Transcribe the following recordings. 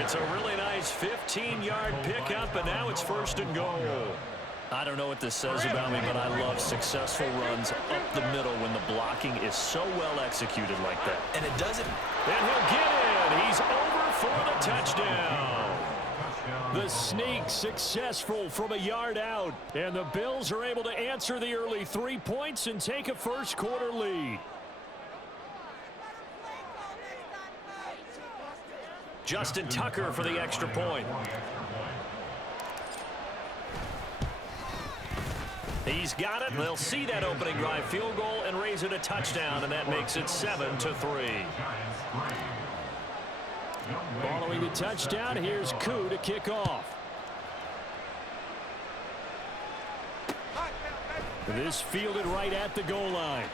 It's a really nice 15-yard pickup, and now it's 1st and goal. I don't know what this says about me, but I love successful runs up the middle when the blocking is so well executed like that. And it doesn't. And he'll get it. He's over for the touchdown. The sneak successful from a yard out. And the Bills are able to answer the early 3 points and take a first-quarter lead. Justin Tucker for the extra point. He's got it. They'll see that opening drive field goal and raise it a touchdown, and that makes it 7-3. Following the touchdown, here's Koo to kick off. This fielded right at the goal line.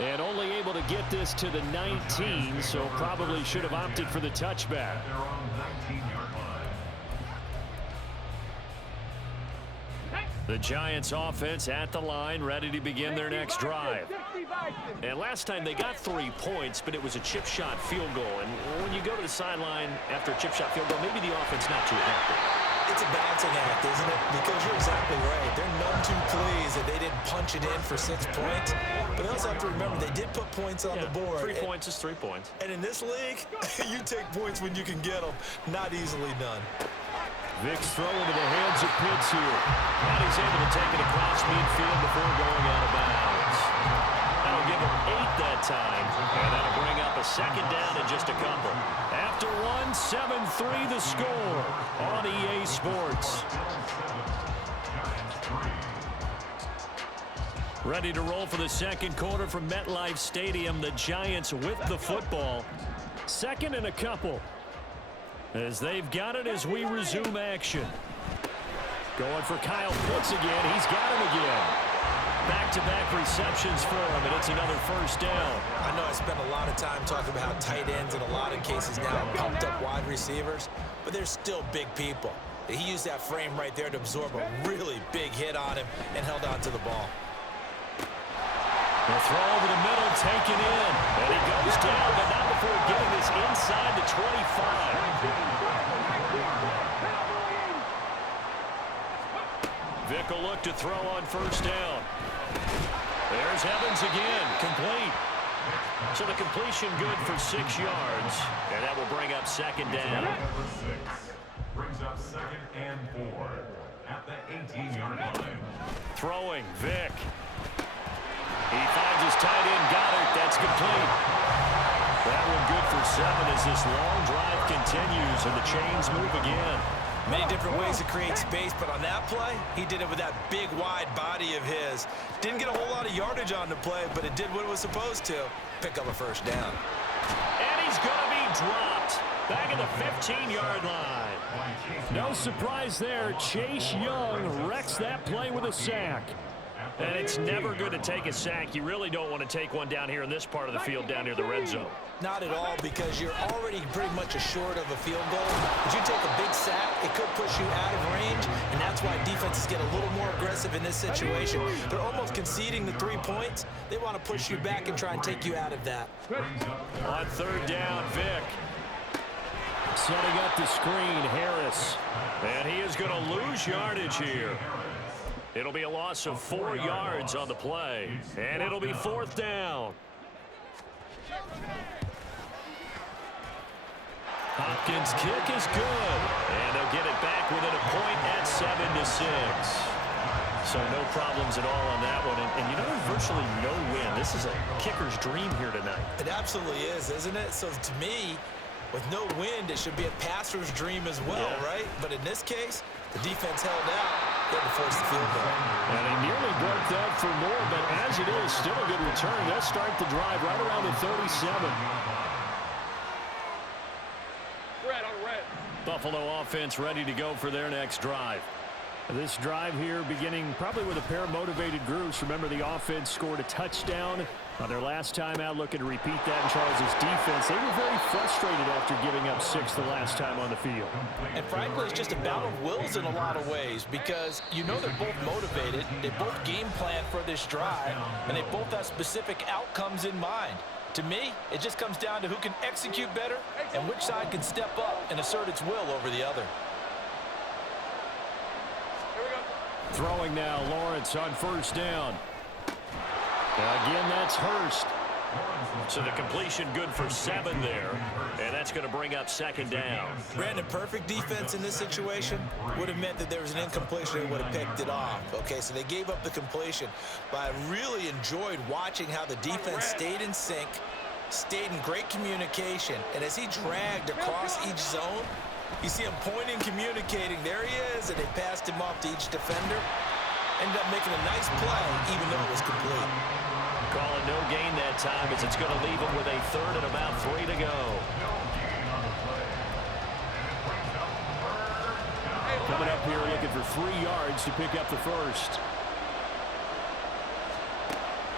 And only able to get this to the 19, so probably should have opted for the touchback. The Giants offense at the line, ready to begin their next drive. And last time they got 3 points, but it was a chip shot field goal. And when you go to the sideline after a chip shot field goal, maybe the offense not too happy. It's a balancing act, isn't it? Because you're exactly right. They're none too pleased that they didn't punch it in for 6 points. But they also have to remember they did put points on the board. 3 points is 3 points. And in this league, you take points when you can get them. Not easily done. Vick's throw into the hands of Pitts here. And he's able to take it across midfield before going out of bounds. That'll give him 8 that time. And that'll bring up a second down in just a couple. After one, 7-3 the score on EA Sports. Ready to roll for the second quarter from MetLife Stadium. The Giants with the football. 2nd and a couple. As they've got it as we resume action. Going for Kyle Pitts again. He's got him again. Back-to-back receptions for him, and it's another first down. I know I spent a lot of time talking about how tight ends in a lot of cases now pumped up wide receivers, but they're still big people. He used that frame right there to absorb a really big hit on him and held on to the ball. The throw over the middle, taken in. And he goes down, but not before getting this inside the 25. Vick will look to throw on first down. There's Evans again, complete. So the completion good for 6 yards. And that will bring up second down. Brings up 2nd and 4 at the 18-yard line. Throwing, Vick. He finds his tight end, Goddard. That's complete. That one good for 7 as this long drive continues and the chains move again. Many different ways to create space, but on that play, he did it with that big, wide body of his. Didn't get a whole lot of yardage on the play, but it did what it was supposed to. Pick up a first down. And he's going to be dropped. Back at the 15-yard line. No surprise there. Chase Young wrecks that play with a sack. And it's never good to take a sack. You really don't want to take one down here in this part of the field, down near the red zone. Not at all, because you're already pretty much assured of a field goal. But you take a big sack, it could push you out of range, and that's why defenses get a little more aggressive in this situation. They're almost conceding the 3 points. They want to push you back and try and take you out of that. On third down, Vick. Setting up the screen, Harris. And he is going to lose yardage here. It'll be a loss of 4 yards on the play. And it'll be 4th down. Hopkins' kick is good. And they'll get it back within a point at 7-6. So no problems at all on that one. And you know, virtually no win. This is a kicker's dream here tonight. It absolutely is, isn't it? So to me, with no wind, it should be a passer's dream as well, right? But in this case, the defense held out. They had to force the field goal. And he nearly broke that for more, but as it is, still a good return. They'll start the drive right around the 37. Buffalo offense ready to go for their next drive. This drive here beginning probably with a pair of motivated groups. Remember, the offense scored a touchdown on their last time out, looking to repeat that in Charles' defense. They were very frustrated after giving up 6 the last time on the field. And frankly, it's just a battle of wills in a lot of ways, because you know they're both motivated. They both game plan for this drive, and they both have specific outcomes in mind. To me, it just comes down to who can execute better and which side can step up and assert its will over the other. Throwing now, Lawrence on first down. Again, that's Hurst. So the completion good for 7 there. And that's going to bring up second down. Brandon, perfect defense in this situation would have meant that there was an incompletion and would have picked it off. Okay, so they gave up the completion. But I really enjoyed watching how the defense stayed in sync, stayed in great communication. And as he dragged across each zone, you see him pointing, communicating. There he is, and they passed him off to each defender. Ended up making a nice play, even though it was complete. Calling no gain that time as it's going to leave him with a third and about 3 to go. Coming up here looking for 3 yards to pick up the first.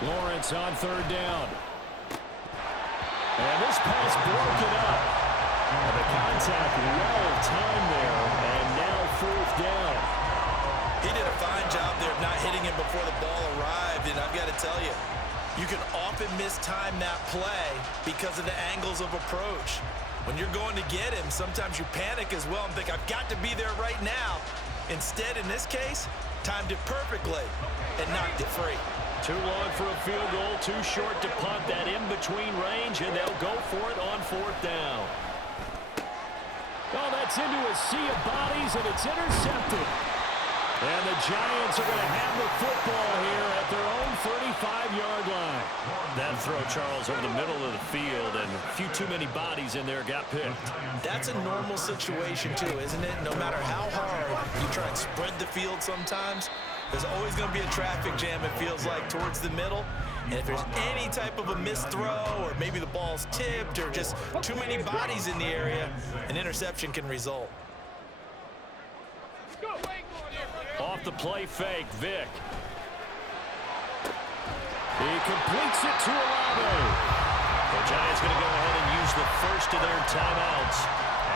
Lawrence on third down. And this pass broken up. And the contact well timed there, and now 4th down. He did a fine job there of not hitting him before the ball arrived, and I've got to tell you, you can often mistime that play because of the angles of approach. When you're going to get him, sometimes you panic as well and think, I've got to be there right now. Instead, in this case, timed it perfectly and knocked it free. Too long for a field goal, too short to punt. That in-between range, and they'll go for it on 4th down. Oh, that's into a sea of bodies, and it's intercepted. And the Giants are going to have the football here at their own 35-yard line. That throw, Charles, over the middle of the field, and a few too many bodies in there got picked. That's a normal situation, too, isn't it? No matter how hard you try and spread the field sometimes, there's always going to be a traffic jam, it feels like, towards the middle. And if there's any type of a missed throw, or maybe the ball's tipped, or just too many bodies in the area, an interception can result. Off the play fake, Vick. He completes it to Olave. The Giants going to go ahead and use the first of their timeouts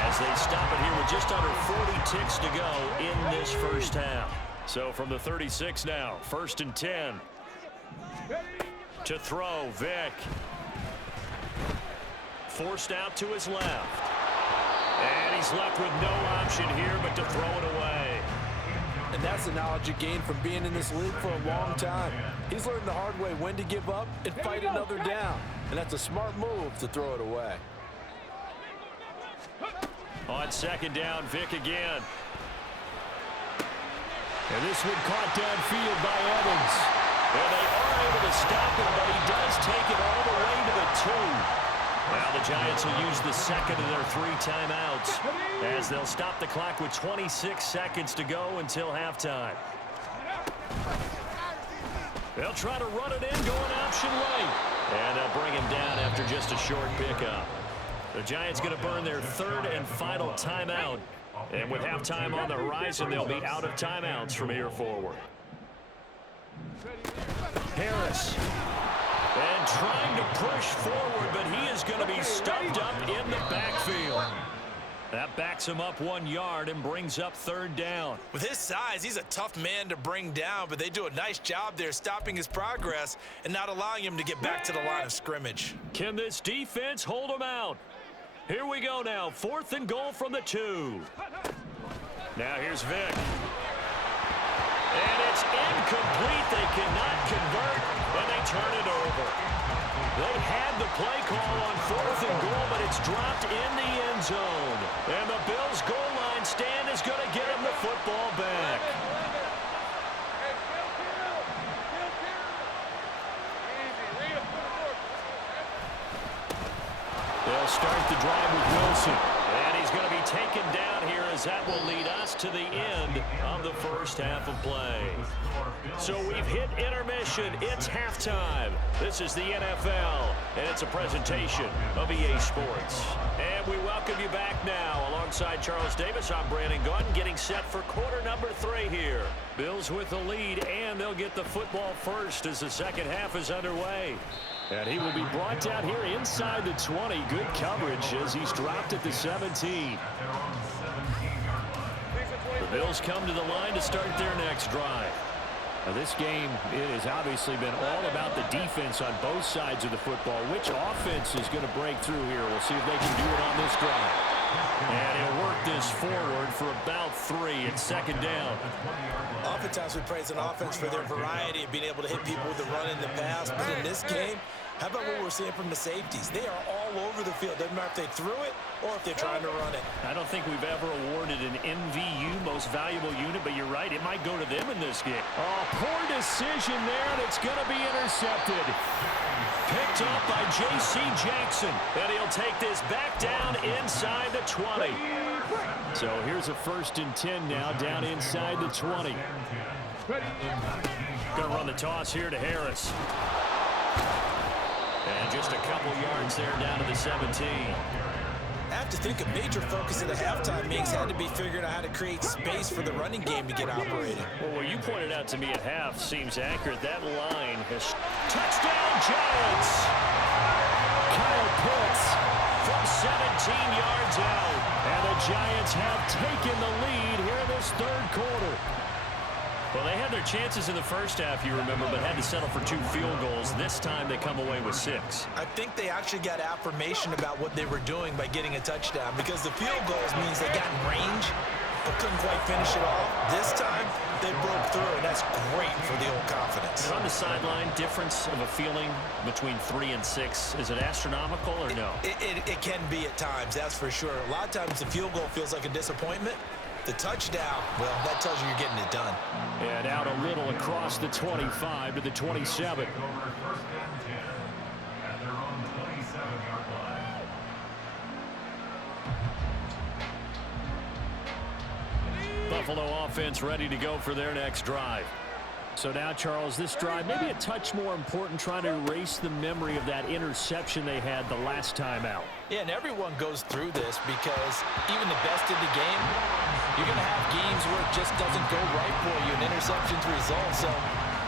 as they stop it here with just under 40 ticks to go in this first half. So from the 36 now, 1st and 10. To throw, Vick. Forced out to his left. And he's left with no option here but to throw it away. And that's the knowledge you gain from being in this league for a long time. He's learned the hard way when to give up and fight another down. And that's a smart move to throw it away. On second down, Vick again. And this one caught downfield by Evans. And they are able to stop him, but he does take it all the way to the 2. Now the Giants will use the second of their 3 timeouts as they'll stop the clock with 26 seconds to go until halftime. They'll try to run it in, going option right. And they'll bring him down after just a short pickup. The Giants going to burn their 3rd and final timeout. And with halftime on the horizon, they'll be out of timeouts from here forward. Harris. And trying to push forward, but he is going to be stuffed up in the backfield. That backs him up 1 yard and brings up 3rd down. With his size, he's a tough man to bring down, but they do a nice job there stopping his progress and not allowing him to get back to the line of scrimmage. Can this defense hold him out? Here we go now, 4th and goal from the 2. Now here's Vick. And it's incomplete. They cannot convert, and they turn it over. They had the play call on 4th and goal, but it's dropped in the end zone. And the Bills' goal line stand is going to get them the football back. They'll start the drive with Wilson. And he's going to be taken down here as that will lead us to the end of the first half of play. So we've hit intermission. It's halftime. This is the NFL, and it's a presentation of EA Sports. And we welcome you back now. Alongside Charles Davis, I'm Brandon Gunn, getting set for quarter number 3 here. Bills with the lead, and they'll get the football first as the second half is underway. And he will be brought down here inside the 20. Good coverage as he's dropped at the 17. The Bills come to the line to start their next drive. This game, it has obviously been all about the defense on both sides of the football. Which offense is going to break through here? We'll see if they can do it on this drive. And he'll work this forward for about 3. It's second down. Oftentimes we praise an offense for their variety of being able to hit people with the run in the pass. But in this game, how about what we're seeing from the safeties? They are all over the field. Doesn't matter if they threw it or if they're trying to run it. I don't think we've ever awarded an MVU, most valuable unit, but you're right, it might go to them in this game. Oh, poor decision there, and it's going to be intercepted. Picked up by J.C. Jackson, and he'll take this back down inside the 20. So here's a 1st and 10 now, down inside the 20. Going to run the toss here to Harris. And just a couple yards there down to the 17. I have to think a major focus of the halftime meetings had to be figuring out how to create space for the running game to get operating. Well, what you pointed out to me at half seems accurate. That line has... Touchdown, Giants! Kyle Pitts from 17 yards out. And the Giants have taken the lead here in this 3rd quarter. Well, they had their chances in the first half, you remember, but had to settle for 2 field goals. This time they come away with 6. I think they actually got affirmation about what they were doing by getting a touchdown, because the field goals means they got in range but couldn't quite finish it off. This time they broke through, and that's great for the old confidence. On the sideline, difference of a feeling between 3 and 6, is it astronomical or no? It can be at times, that's for sure. A lot of times the field goal feels like a disappointment. The touchdown, well, that tells you you're getting it done. And out a little across the 25 to the 27. Buffalo offense ready to go for their next drive. So now, Charles, this drive maybe a touch more important, trying to erase the memory of that interception they had the last time out. Yeah, and everyone goes through this because even the best in the game, you're going to have games where it just doesn't go right for you and interceptions result. So,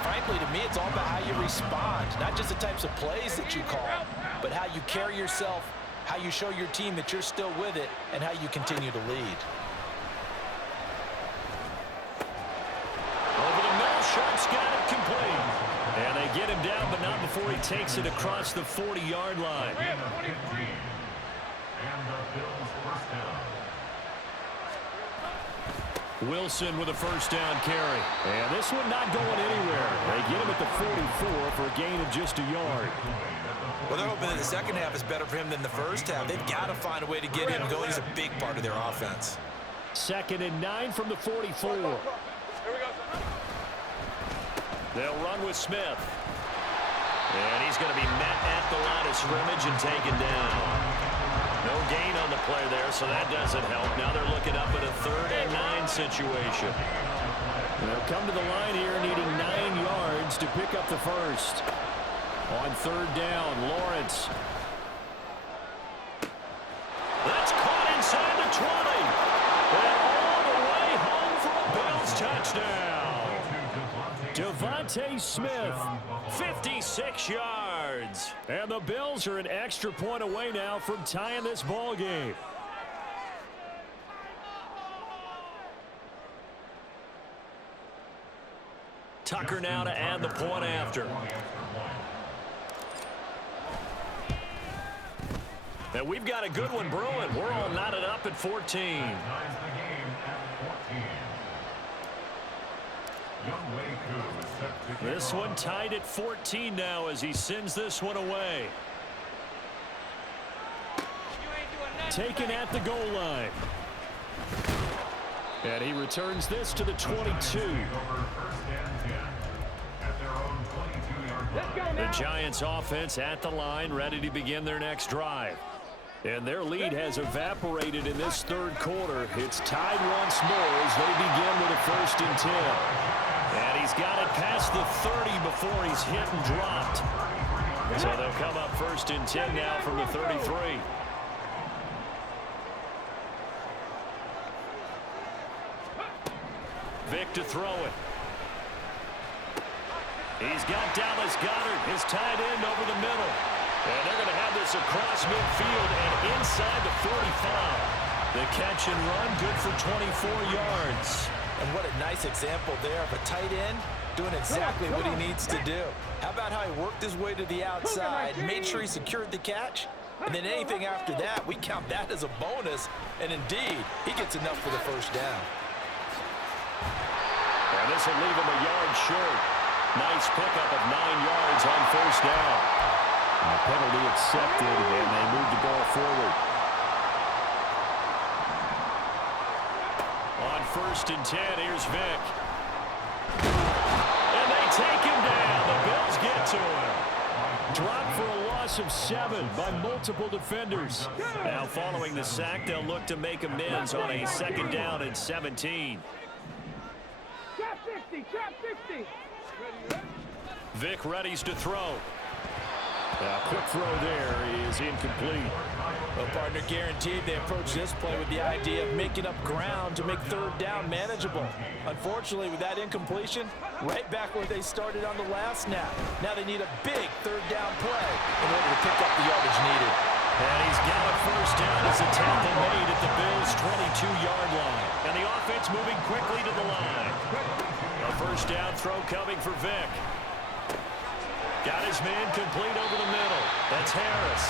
frankly, to me, it's all about how you respond, not just the types of plays that you call, but how you carry yourself, how you show your team that you're still with it, and how you continue to lead. Sharp's got it complete. And they get him down, but not before he takes it across the 40-yard line. Wilson with a 1st down carry. And this one not going anywhere. They get him at the 44 for a gain of just a yard. Well, they're hoping that the second half is better for him than the first half. They've got to find a way to get him going. He's a big part of their offense. 2nd and 9 from the 44. They'll run with Smith. And he's going to be met at the line of scrimmage and taken down. No gain on the play there, so that doesn't help. Now they're looking up at a 3rd and 9 situation. They'll come to the line here needing 9 yards to pick up the first. On 3rd down, Lawrence. That's caught inside the 20. And all the way home for a Bills touchdown. Devontae Smith, 56 yards. And the Bills are an extra point away now from tying this ball game. Tucker now to add the point after. And we've got a good one brewing. We're all knotted up at 14. This one tied at 14 now as he sends this one away. Taken at the goal line. And he returns this to the 22. The Giants offense at the line, ready to begin their next drive. And their lead has evaporated in this 3rd quarter. It's tied once more as they begin with a 1st and 10. And he's got it past the 30 before he's hit and dropped. So they'll come up 1st and 10 now from the 33. Vic to throw it. He's got Dallas Goedert, his tight end, over the middle. And they're going to have this across midfield and inside the 45. The catch and run, good for 24 yards. And what a nice example there of a tight end doing exactly what he needs to do. How about how he worked his way to the outside, made sure he secured the catch, and then anything after that, we count that as a bonus, and indeed, he gets enough for the first down. And this will leave him a yard short. Nice pickup of 9 yards on first down. And the penalty accepted, and they move the ball forward. On 1st and 10, here's Vick. And they take him down. The Bills get to him. Dropped for a loss of 7 by multiple defenders. Now following the sack, they'll look to make amends on a 2nd down and 17. Trap 60, trap 60. Vick readies to throw. A quick throw there is incomplete. Well, partner, guaranteed they approach this play with the idea of making up ground to make 3rd down manageable. Unfortunately, with that incompletion, right back where they started on the last snap. Now they need a big 3rd down play in order to pick up the yardage needed. And he's got a first down as a tackle made at the Bills' 22-yard line. And the offense moving quickly to the line. A first down throw coming for Vick. Got his man complete over the middle. That's Harris.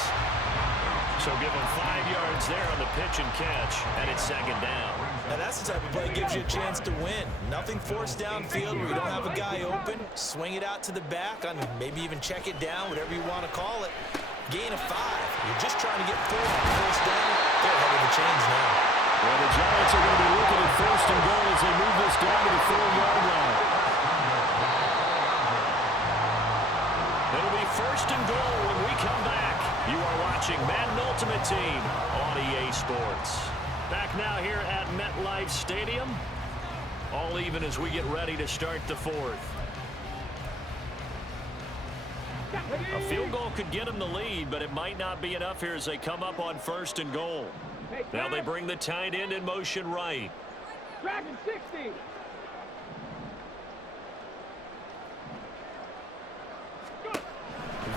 So give him 5 yards there on the pitch and catch, and it's 2nd down. Now that's the type of play that gives you a chance to win. Nothing forced downfield where you don't have a guy open. Swing it out to the back, on maybe even check it down, whatever you want to call it. Gain of 5. You're just trying to get 4 on first down. They're ahead of the chains now. Well, the Giants are going to be looking at 1st and goal as they move this down to the 4-yard line. It'll be 1st and goal when we come back. You are watching Madden Ultimate Team on EA Sports. Back now here at MetLife Stadium. All even as we get ready to start the 4th. A field goal could get them the lead, but it might not be enough here as they come up on 1st and goal. Now they bring the tight end in motion right. Dragon 60.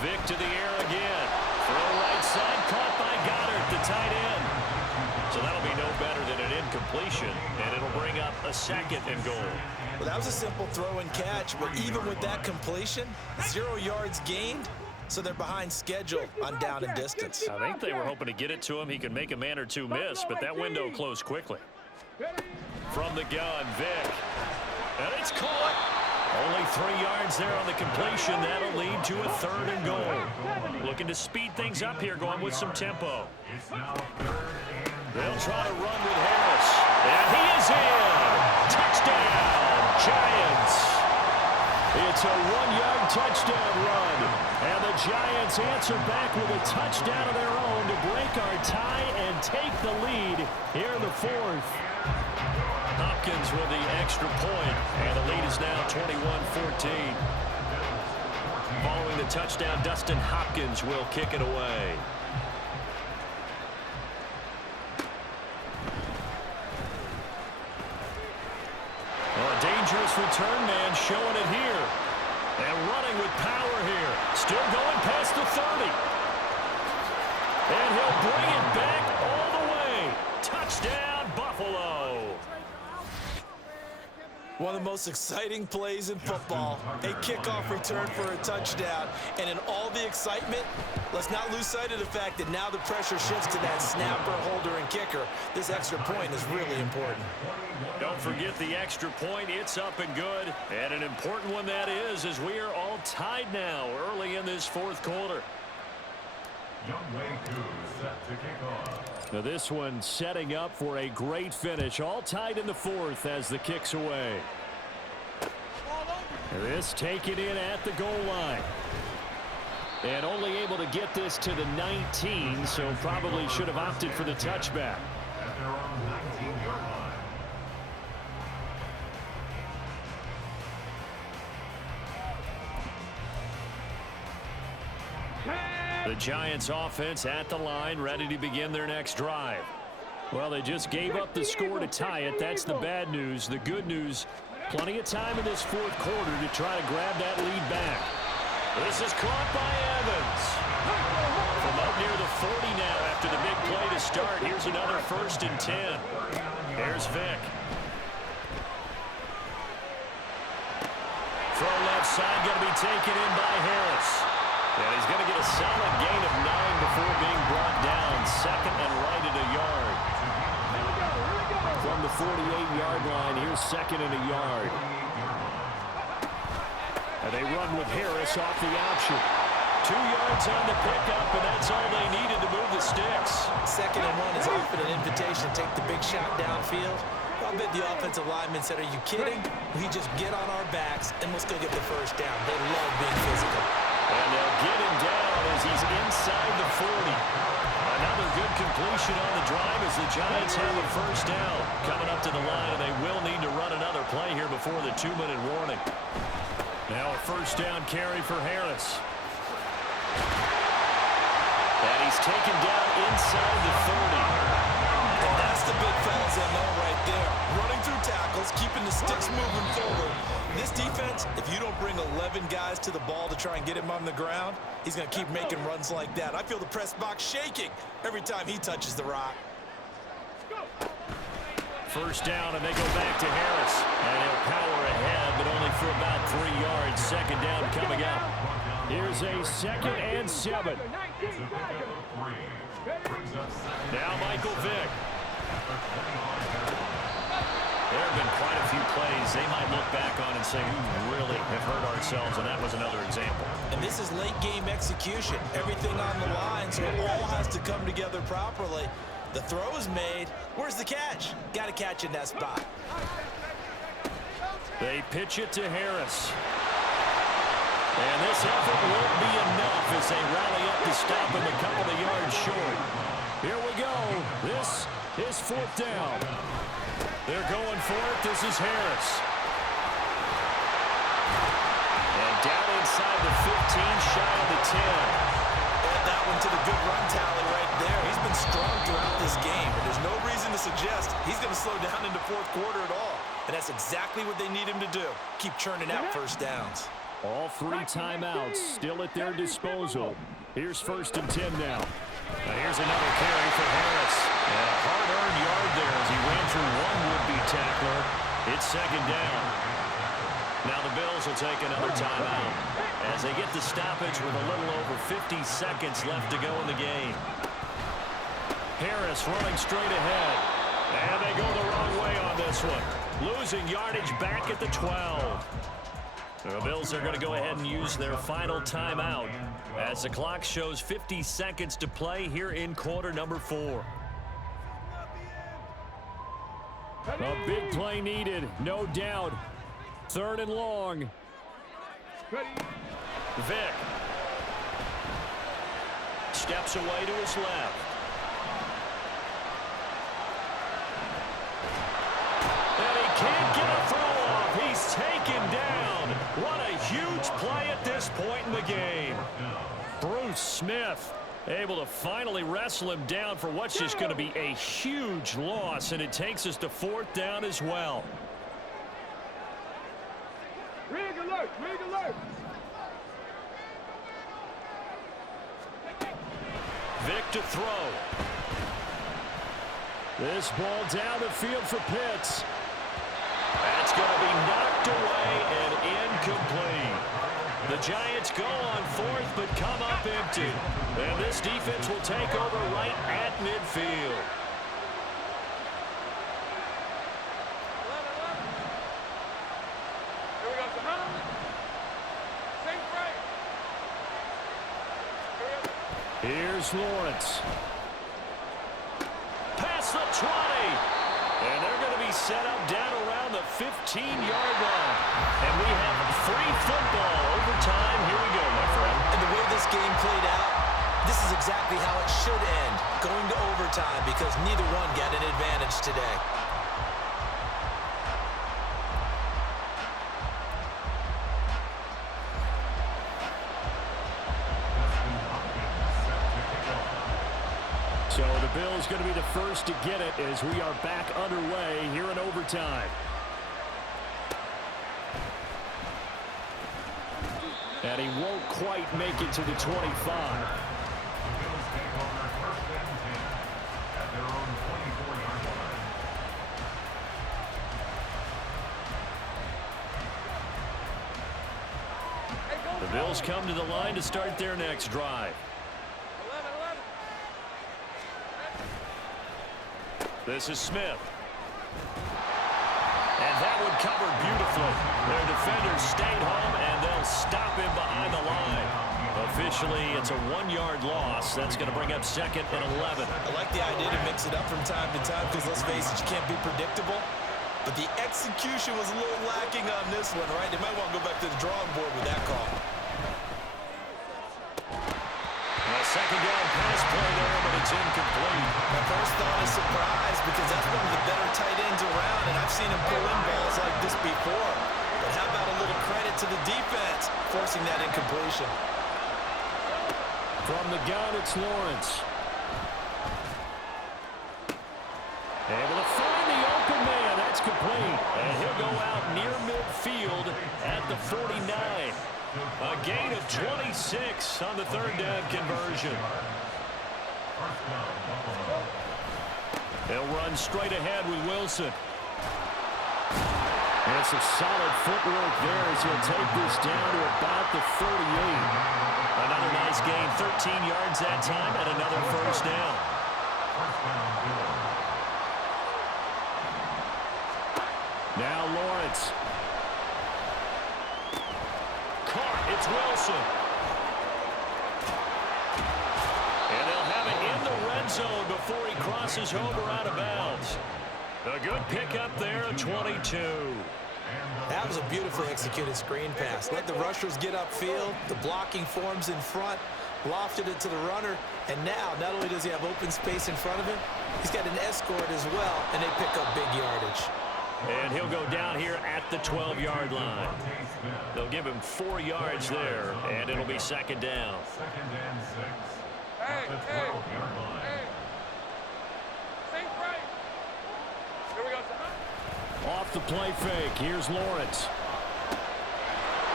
Vick to the air again. Throw right side, caught by Goddard, the tight end. So that'll be no better than an incompletion, and it'll bring up a 2nd and goal. Well, that was a simple throw and catch, but even with that completion, 0 yards gained, so they're behind schedule on down and distance. I think they were hoping to get it to him. He could make a man or two miss, but that window closed quickly. From the gun, Vick. And it's caught. Only 3 yards there on the completion. That'll lead to a 3rd and goal. Looking to speed things up here, going with some tempo. They'll try to run with Harris. And he is in. Touchdown, Giants. It's a 1-yard touchdown run. And the Giants answer back with a touchdown of their own to break our tie and take the lead here in the 4th. Hopkins with the extra point, and the lead is now 21-14. Following the touchdown, Dustin Hopkins will kick it away. Well, a dangerous return man showing it here. And running with power here. Still going past the 30. And he'll bring it back all the way. Touchdown, Buffalo. One of the most exciting plays in football, a kickoff return for a touchdown. And in all the excitement, let's not lose sight of the fact that now the pressure shifts to that snapper, holder, and kicker. This extra point is really important. Don't forget the extra point. It's up and good. And an important one that is, as we are all tied now early in this 4th quarter. Set to kick off. Now this one setting up for a great finish. All tied in the 4th as the kick's away. This taken in at the goal line. And only able to get this to the 19, so probably should have opted for the touchback. At their own 19-yard line. The Giants offense at the line, ready to begin their next drive. Well, they just gave up the score to tie it. That's the bad news. The good news, plenty of time in this 4th quarter to try to grab that lead back. This is caught by Evans. From up near the 40 now after the big play to start. Here's another 1st and 10. There's Vick. Throw left side going to be taken in by Harris. And he's going to get a solid gain of 9 before being brought down. Second and right at a yard. From the 48-yard line, here's second and a yard. And they run with Harris off the option. 2 yards on the pickup, and that's all they needed to move the sticks. Second and 1 is often an invitation to take the big shot downfield. I bet the offensive lineman said, are you kidding? We just get on our backs, and let's go get the first down. They love being physical. And they'll get him down as he's inside the 40. Another good completion on the drive as the Giants have a first down. Coming up to the line, and they will need to run another play here before the 2-minute warning. Now a first down carry for Harris. And he's taken down inside the 30. And that's the big fella's MO right there. Running through tackles, keeping the sticks moving forward. This defense, if you don't bring 11 guys to the ball to try and get him on the ground, he's going to keep making runs like that. I feel the press box shaking every time he touches the rock. First down, and they go back to Harris. And he'll power ahead, but only for about 3 yards. Second down coming up. Here's a 2nd and 7. Now Michael Vick. There have been quite a few plays they might look back on and say, we really have hurt ourselves, and that was another example. And this is late-game execution. Everything on the line, so it all has to come together properly. The throw is made. Where's the catch? Got to catch in that spot. They pitch it to Harris. And this effort won't be enough as they rally up to stop him a couple of yards short. Here we go. This is 4th down. They're going for it. This is Harris. And down inside the 15, shy of the 10. Add that one to the good run tally right there. He's been strong throughout this game, and there's no reason to suggest he's going to slow down into 4th quarter at all. And that's exactly what they need him to do. Keep churning out first downs. All 3 timeouts still at their disposal. Here's 1st and 10 now. Now here's another carry for Harris. And a hard-earned yard there as he ran through one would-be tackler. It's 2nd down. Now the Bills will take another timeout as they get the stoppage with a little over 50 seconds left to go in the game. Harris running straight ahead. And they go the wrong way on this one. Losing yardage back at the 12. The Bills are going to go ahead and use their final timeout as the clock shows 50 seconds to play here in quarter number 4. A big play needed, no doubt. 3rd and long. Vick steps away to his left. And he can't get a throw off. He's taken down. What a huge play at this point in the game. Bruce Smith able to finally wrestle him down for what's just going to be a huge loss, and it takes us to 4th down as well. Rig alert, rig alert. Vick to throw. This ball down the field for Pitts. That's going to be knocked away and incomplete. The Giants go on 4th but come up empty. And this defense will take over right at midfield. Here we go, Savannah. Safe break. Here's Lawrence. Past the 20. And they're going to be set up down around the 15-yard line. And we have free football overtime. Here we go, my friend. And the way this game played out, this is exactly how it should end, going to overtime, because neither one got an advantage today. So the Bills going to be the first to get it as we are back underway here in overtime. And he won't quite make it to the 25. Bills come to the line to start their next drive. 11. This is Smith. And that one covered beautifully. Their defenders stayed home, and they'll stop him behind the line. Officially, it's a 1-yard loss. That's going to bring up 2nd and 11. I like the idea to mix it up from time to time because, let's face it, you can't be predictable. But the execution was a little lacking on this one, right? They might want to go back to the drawing board with that call. A second down pass play there, but it's incomplete. My first thought is surprise because that's one of the better tight ends around, and I've seen him pull in balls like this before. But how about a little credit to the defense forcing that incompletion? From the gun, it's Lawrence. Able to find the open man. That's complete. And he'll go out near midfield at the 49. A gain of 26 on the third down conversion. They'll run straight ahead with Wilson. And some solid footwork there as he'll take this down to about the 38. Another nice gain, 13 yards that time, and another first down. Now Lawrence. Caught, it's Wilson. And they'll have it in the red zone before he crosses over out of bounds. A good pickup there, 22. That was a beautifully executed screen pass. Let the rushers get upfield. The blocking forms in front. Lofted it to the runner. And now, not only does he have open space in front of him, he's got an escort as well, and they pick up big yardage. And he'll go down here at the 12-yard line. They'll give him 4 yards there, and it'll be second down. Hey, hey, hey. Think right. Here we go, son. Off the play fake, here's Lawrence.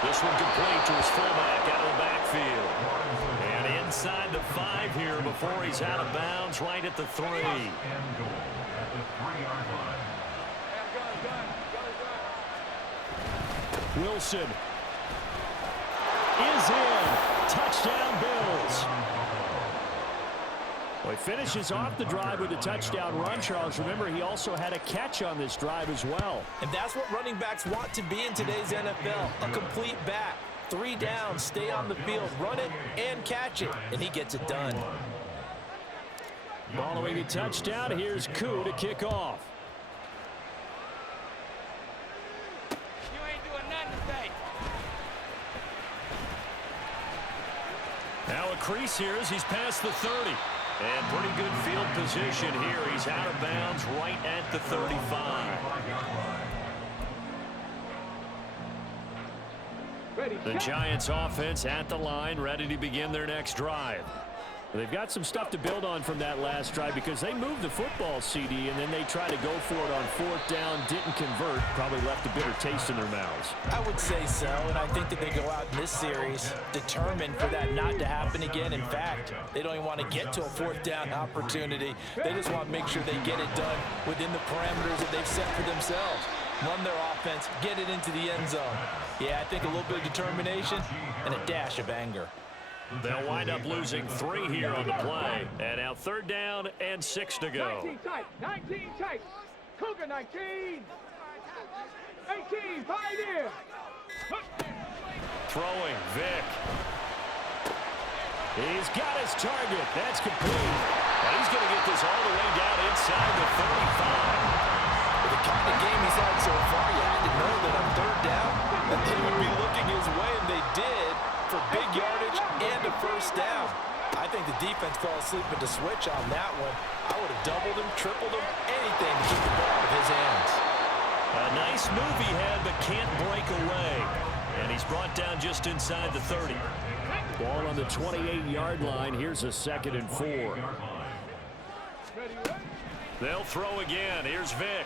This one complete to his fullback out of the backfield. And inside the 5 here before he's out of bounds, right at the 3. Wilson is in. Touchdown, Bills. Well, he finishes off the drive with a touchdown run, Charles. Remember, he also had a catch on this drive as well. And that's what running backs want to be in today's NFL, a complete back. 3 downs, stay on the field, run it, and catch it. And he gets it done. Following the touchdown, here's Koo to kick off. You ain't doing nothing today. Now a crease here as he's past the 30. And pretty good field position here. He's out of bounds right at the 35. The Giants offense at the line, ready to begin their next drive. They've got some stuff to build on from that last drive because they moved the football, CD, and then they tried to go for it on 4th down, didn't convert, probably left a bitter taste in their mouths. I would say so, and I think that they go out in this series determined for that not to happen again. In fact, they don't even want to get to a 4th down opportunity. They just want to make sure they get it done within the parameters that they've set for themselves. Run their offense, get it into the end zone. Yeah, I think a little bit of determination and a dash of anger. They'll wind up losing 3 here on the play. And now 3rd down and 6 to go. 19 tight, 19 tight. Cougar 19. 18, Pioneer. Throwing, Vic. He's got his target. That's complete. And he's going to get this all the way down inside the 35. With the kind of game he's had so far, you had to know that on 3rd down that they would be looking his way, and they did for big yardage and a first down. I think the defense fell asleep at the switch on that one. I would have doubled him, tripled him, anything to keep the ball out of his hands. A nice move he had, but can't break away. And he's brought down just inside the 30. Ball on the 28-yard line. Here's a 2nd and 4. They'll throw again. Here's Vic.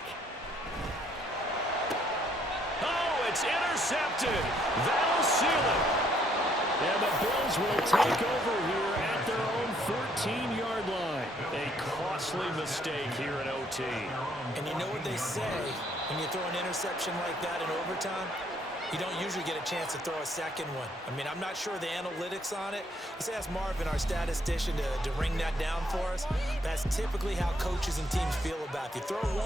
Oh, it's intercepted. That'll seal it. And the Bills will take over here at their own 14-yard line. A costly mistake here in OT. And you know what they say when you throw an interception like that in overtime? You don't usually get a chance to throw a second one. I mean, I'm not sure the analytics on it. Let's ask Marvin, our statistician, to ring that down for us. That's typically how coaches and teams feel about it. You throw one